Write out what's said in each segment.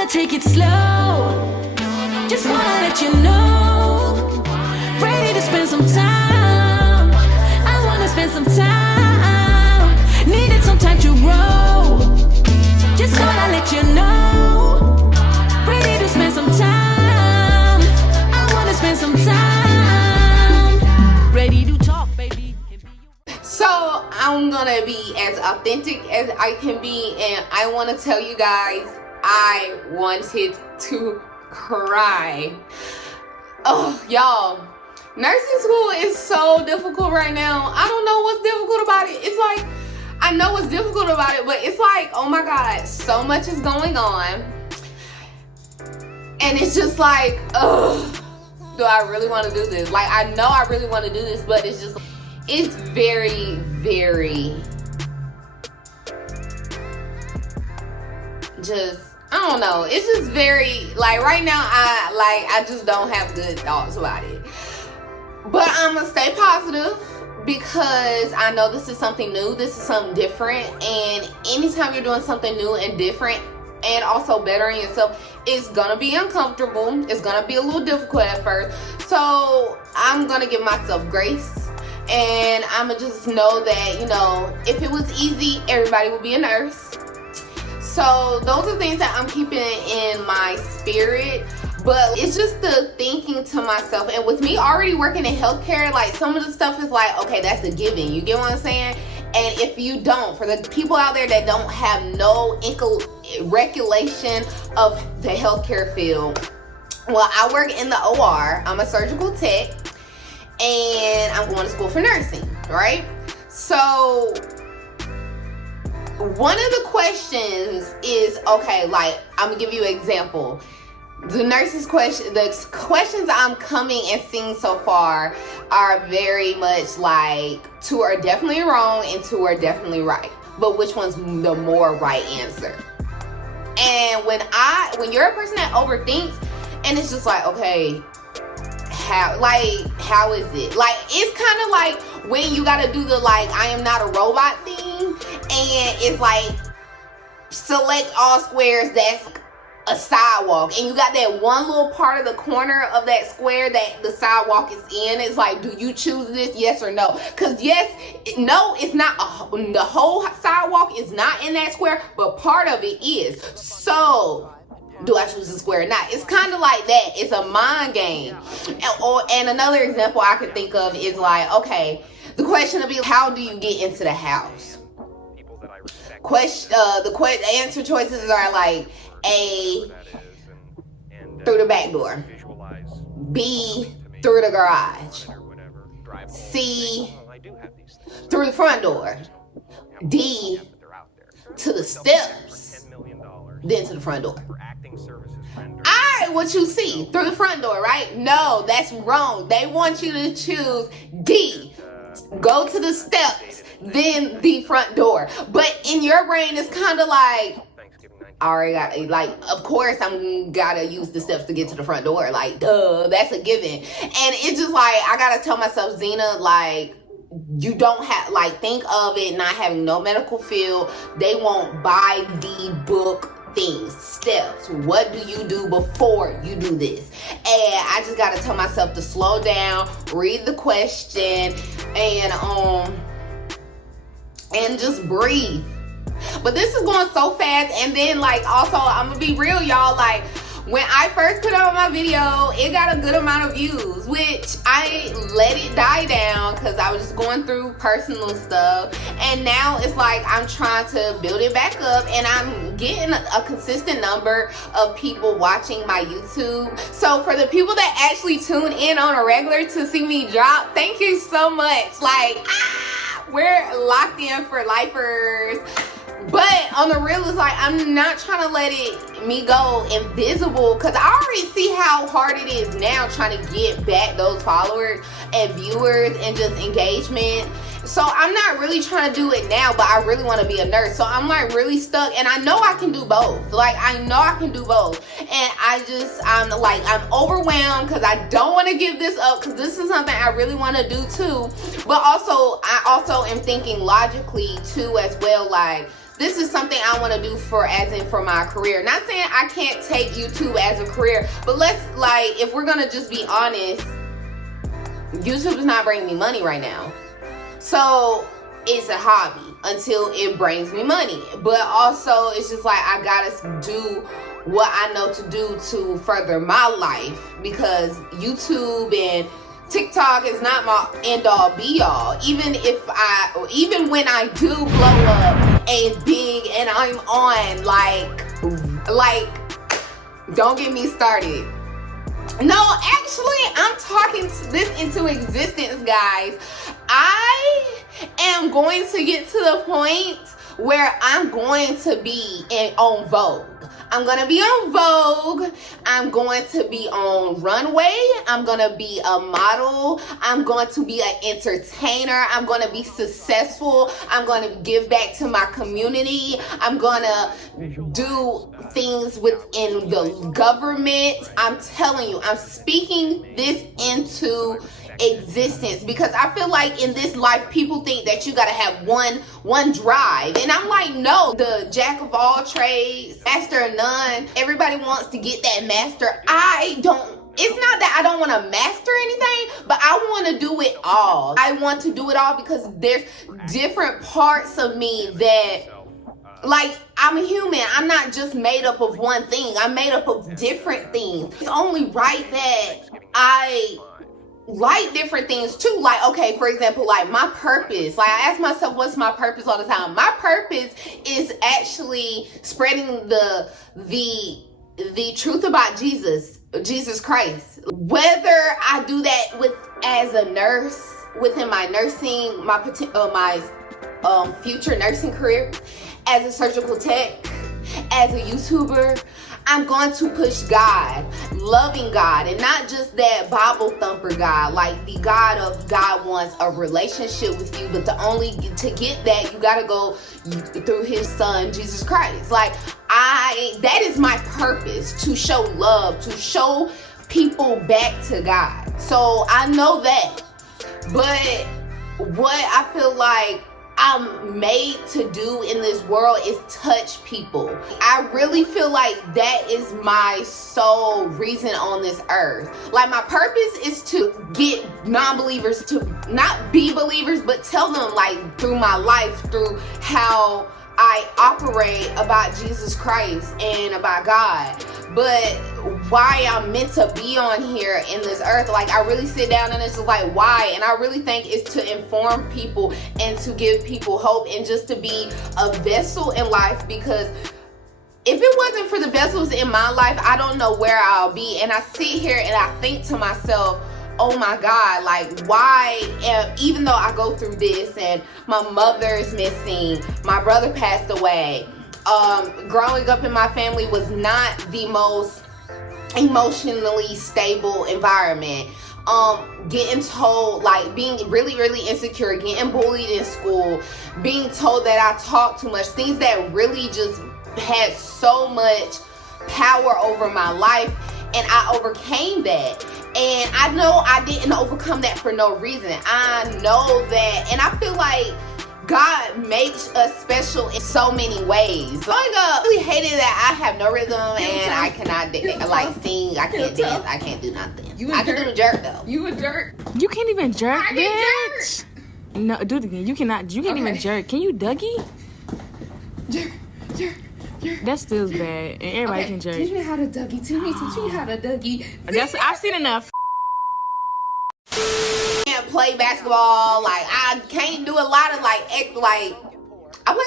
wanna take it slow. Just wanna let you know. Ready to spend some time. I wanna spend some time. Needed some time to grow. Just wanna let you know. Ready to spend some time. I wanna spend some time. Ready to talk, baby. So I'm gonna be as authentic as I can be, and I want to tell you guys, I wanted to cry. Oh, y'all, nursing school is so difficult right now. I don't know what's difficult about it. It's like, I know what's difficult about it, but it's like, oh my God, so much is going on. And it's just like, ugh, do I really want to do this? Like, I know I really want to do this, but it's just, it's very, very, just, I don't know. It's just very, like, right now, I just don't have good thoughts about it. But I'm gonna stay positive because I know this is something new. This is something different. And anytime you're doing something new and different and also bettering yourself, it's gonna be uncomfortable. It's gonna be a little difficult at first. So I'm gonna give myself grace. And I'ma just know that, you know, if it was easy, everybody would be a nurse. So those are things that I'm keeping in my spirit. But it's just the thinking to myself. And with me already working in healthcare, like, some of the stuff is like, okay, that's a given. You get what I'm saying? And if you don't, for the people out there that don't have no recollection of the healthcare field, well, I work in the OR. I'm a surgical tech. And I'm going to school for nursing, right? So one of the questions is, okay, like, I'm gonna give you an example. The questions I'm coming and seeing so far are very much like, two are definitely wrong and two are definitely right. But which one's the more right answer? And when you're a person that overthinks, and it's just like, okay, how is it? Like, it's kind of like when you gotta do the, like, I am not a robot thing, and it's like, select all squares that's a sidewalk, and you got that one little part of the corner of that square that the sidewalk is in. It's like, do you choose this, yes or no? Because no, it's not the whole sidewalk is not in that square, but part of it is. So do I choose the square or not? It's kind of like that. It's a mind game. And another example I could think of is like, okay, the question would be, how do you get into the house? The answer choices are like, A, through the back door, B, through the garage, C, through the front door, D, to the steps, then to the front door. Alright, what you see? Through the front door, right? No, that's wrong. They want you to choose D. Go to the steps, then the front door. But in your brain, it's kind of like, I already got, like, of course I'm gotta use the steps to get to the front door. Like, duh, that's a given. And it's just like, I gotta tell myself, Zena, like, you don't have, like, think of it not having no medical field. They won't buy the book things, steps. What do you do before you do this? And I just gotta tell myself to slow down, read the question, and just breathe. But this is going so fast. And then, like, also, I'm gonna be real, y'all, like, when I first put out my video, it got a good amount of views, which I let it die down because I was just going through personal stuff. And now it's like I'm trying to build it back up, and I'm getting a consistent number of people watching my YouTube. So for the people that actually tune in on a regular to see me drop, thank you so much. Like, we're locked in for lifers. But on the real, it's like, I'm not trying to let me go invisible, because I already see how hard it is now trying to get back those followers and viewers and just engagement. So I'm not really trying to do it now, but I really want to be a nurse. So I'm like really stuck, and I know I can do both. Like, I know I can do both. And I'm overwhelmed because I don't want to give this up, because this is something I really want to do too. But also, I also am thinking logically too as well, like, this is something I want to do for my career. Not saying I can't take YouTube as a career, but let's, like, if we're gonna just be honest, YouTube is not bringing me money right now. So it's a hobby until it brings me money. But also it's just like I gotta do what I know to do to further my life, because YouTube and TikTok is not my end all be all. Even when I do blow up and big and I'm on, like don't get me started. No, actually, I'm talking this into existence, guys. I am going to get to the point where I'm going to be on Vogue. I'm going to be on Vogue. I'm going to be on Runway. I'm going to be a model. I'm going to be an entertainer. I'm going to be successful. I'm going to give back to my community. I'm going to do things within the government. I'm telling you, I'm speaking this into existence, because I feel like in this life people think that you gotta have one drive, and I'm like, no, the jack of all trades, master of none. Everybody wants to get that master. It's not that I don't want to master anything, but I want to do it all. I want to do it all because there's different parts of me that, like, I'm a human. I'm not just made up of one thing. I'm made up of different things. It's only right that I like different things too. Like, okay, for example, like my purpose. Like, I ask myself, what's my purpose all the time? My purpose is actually spreading the truth about Jesus Christ. Whether I do that as a nurse within my nursing, my future nursing career, as a surgical tech, as a YouTuber, I'm going to push God, loving God, and not just that Bible thumper God, like the God of God wants a relationship with you, but to get that, you gotta go through his son, Jesus Christ. Like, that is my purpose, to show love, to show people back to God. So I know that, but what I feel like I'm made to do in this world is touch people. I really feel like that is my sole reason on this earth. Like, my purpose is to get non-believers to not be believers, but tell them, like, through my life, through how I operate, about Jesus Christ and about God. But why I'm meant to be on here in this earth, like, I really sit down and it's just like, why? And I really think it's to inform people and to give people hope and just to be a vessel in life, because if it wasn't for the vessels in my life, I don't know where I'll be. And I sit here and I think to myself, oh my God, like, why even though I go through this and my mother is missing, my brother passed away, growing up in my family was not the most emotionally stable environment. Getting told, like, being really, really insecure, getting bullied in school, being told that I talk too much, things that really just had so much power over my life, and I overcame that. And I know I didn't overcome that for no reason. I know that, and I feel like God makes us special in so many ways. I really hated that I have no rhythm and I cannot sing, I can't dance, I can't do nothing. I can do the jerk though. You a jerk? You can't even jerk, I bitch. can No, do it again. You can't even jerk. Can you Dougie? Jerk. That still's bad, and everybody can jerk. Teach me how to Dougie. Teach me how to Dougie. I've seen enough. Can't play basketball. Like, I can't do a lot of like I play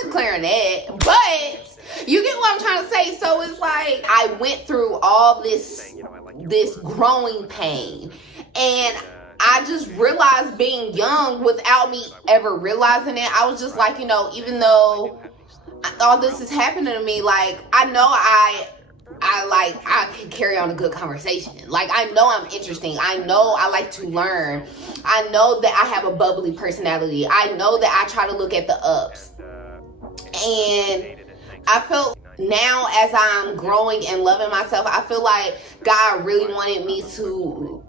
the clarinet, but you get what I'm trying to say. So it's like I went through all this growing pain, and I just realized being young without me ever realizing it. I was just like, even though all this is happening to me, like, I know I can carry on a good conversation. Like, I know I'm interesting. I know I like to learn. I know that I have a bubbly personality. I know that I try to look at the ups. And I felt now, as I'm growing and loving myself, I feel like God really wanted me to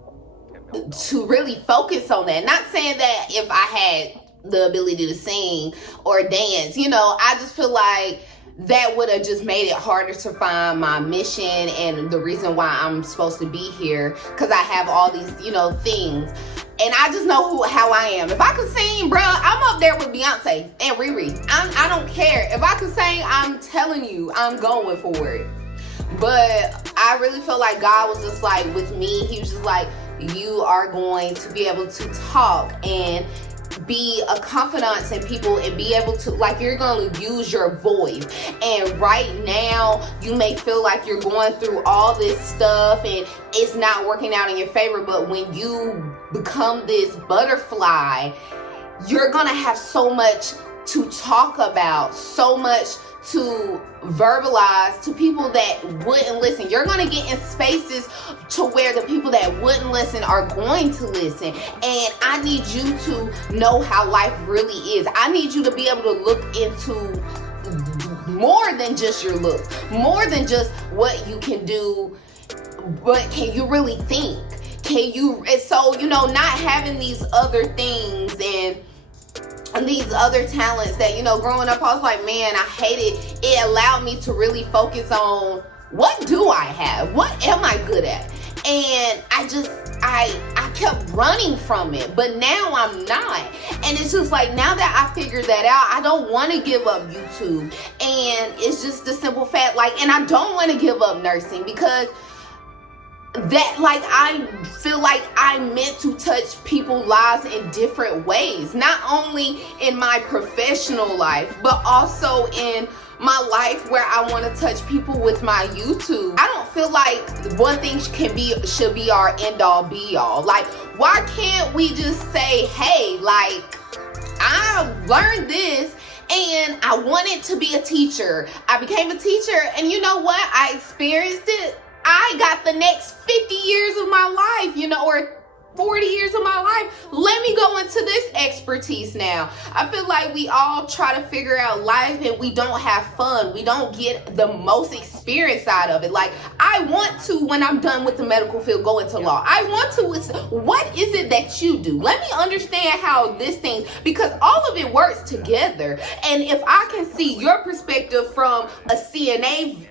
really focus on that. Not saying that if I had the ability to sing or dance. You know, I just feel like that would have just made it harder to find my mission and the reason why I'm supposed to be here, because I have all these, you know, things. And I just know how I am. If I could sing, bruh, I'm up there with Beyonce and Riri. I don't care. If I could sing, I'm telling you, I'm going for it. But I really feel like God was just like with me. He was just like, you are going to be able to talk and be a confidant in people and be able to, like, you're going to use your voice. And right now you may feel like you're going through all this stuff and it's not working out in your favor, but when you become this butterfly, you're going to have so much to talk about, so much to verbalize to people that wouldn't listen. You're going to get in spaces to where the people that wouldn't listen are going to listen. And I need you to know how life really is. I need you to be able to look into more than just your looks, more than just what you can do, but can you really think? Can you? And so, you know, not having these other things and these other talents that, you know, growing up, I was like, man, I hate it. It allowed me to really focus on what do I have? What am I good at? And I kept running from it, but now I'm not. And it's just like, now that I figured that out, I don't want to give up YouTube. And it's just the simple fact, like, and I don't want to give up nursing because that, like, I feel like I'm meant to touch people's lives in different ways, not only in my professional life, but also in my life where I want to touch people with my YouTube. I don't feel like one thing should be our end all be all. Like, why can't we just say, hey, like, I learned this and I wanted to be a teacher. I became a teacher, and you know what? I experienced it. I got the next 50 years of my life, you know, or 40 years of my life. Let me go into this expertise now. I feel like we all try to figure out life and we don't have fun. We don't get the most experience out of it. Like, I want to, when I'm done with the medical field, go into law. I want to, what is it that you do? Let me understand how this thing, because all of it works together. And if I can see your perspective from a CNA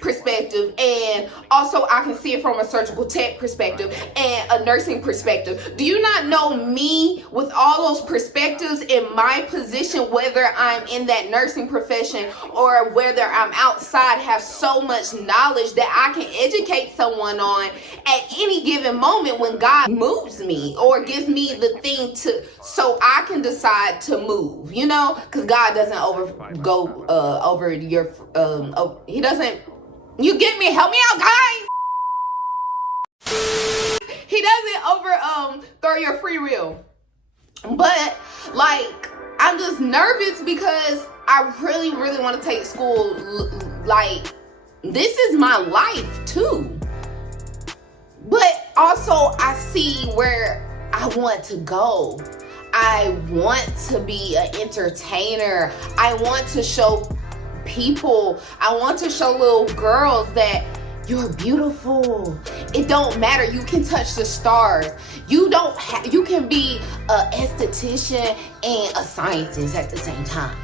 perspective, and also I can see it from a surgical tech perspective and a nursing perspective. Do you not know me with all those perspectives in my position, whether I'm in that nursing profession or whether I'm outside, have so much knowledge that I can educate someone on at any given moment when God moves me or gives me the thing to, so I can decide to move, you know, because God doesn't over your, he doesn't, you get me, help me out, guys. He doesn't throw your free will. But, like, I'm just nervous because I really, really want to take school. Like, this is my life too. But also I see where I want to go. I want to be an entertainer. I want to show people, I want to show little girls that you're beautiful. It don't matter. You can touch the stars. You can be an esthetician and a scientist at the same time.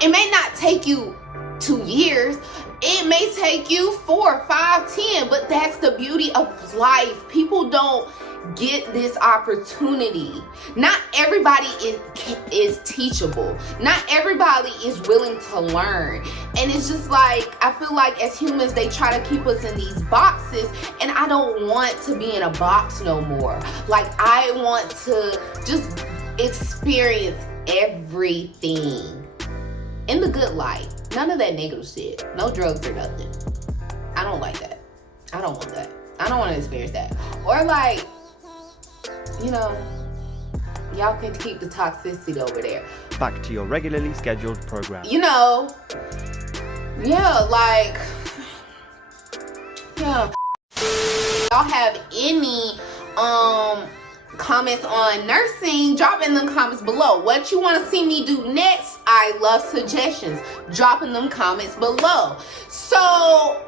It may not take you 2 years. It may take you 4, 5, 10, but that's the beauty of life. People don't get this opportunity. Not everybody is teachable. Not everybody is willing to learn. And it's just like, I feel like as humans, they try to keep us in these boxes, and I don't want to be in a box no more. Like, I want to just experience everything in the good light. None of that negative shit. No drugs or nothing. I don't like that. I don't want that. I don't want to experience that. Or, like, you know, y'all can keep the toxicity over there. Back to your regularly scheduled program. You know, yeah, like, yeah. Y'all have any comments on nursing? Drop in them comments below. What you want to see me do next? I love suggestions. Drop in them comments below. So,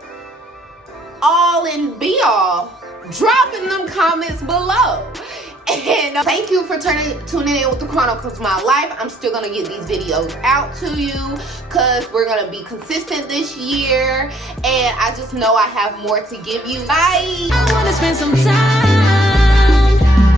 all in be all, drop in them comments below. And thank you for tuning in with the Chronicles of My Life. I'm still gonna get these videos out to you because we're gonna be consistent this year, and I just know I have more to give you. Bye. I wanna spend some time.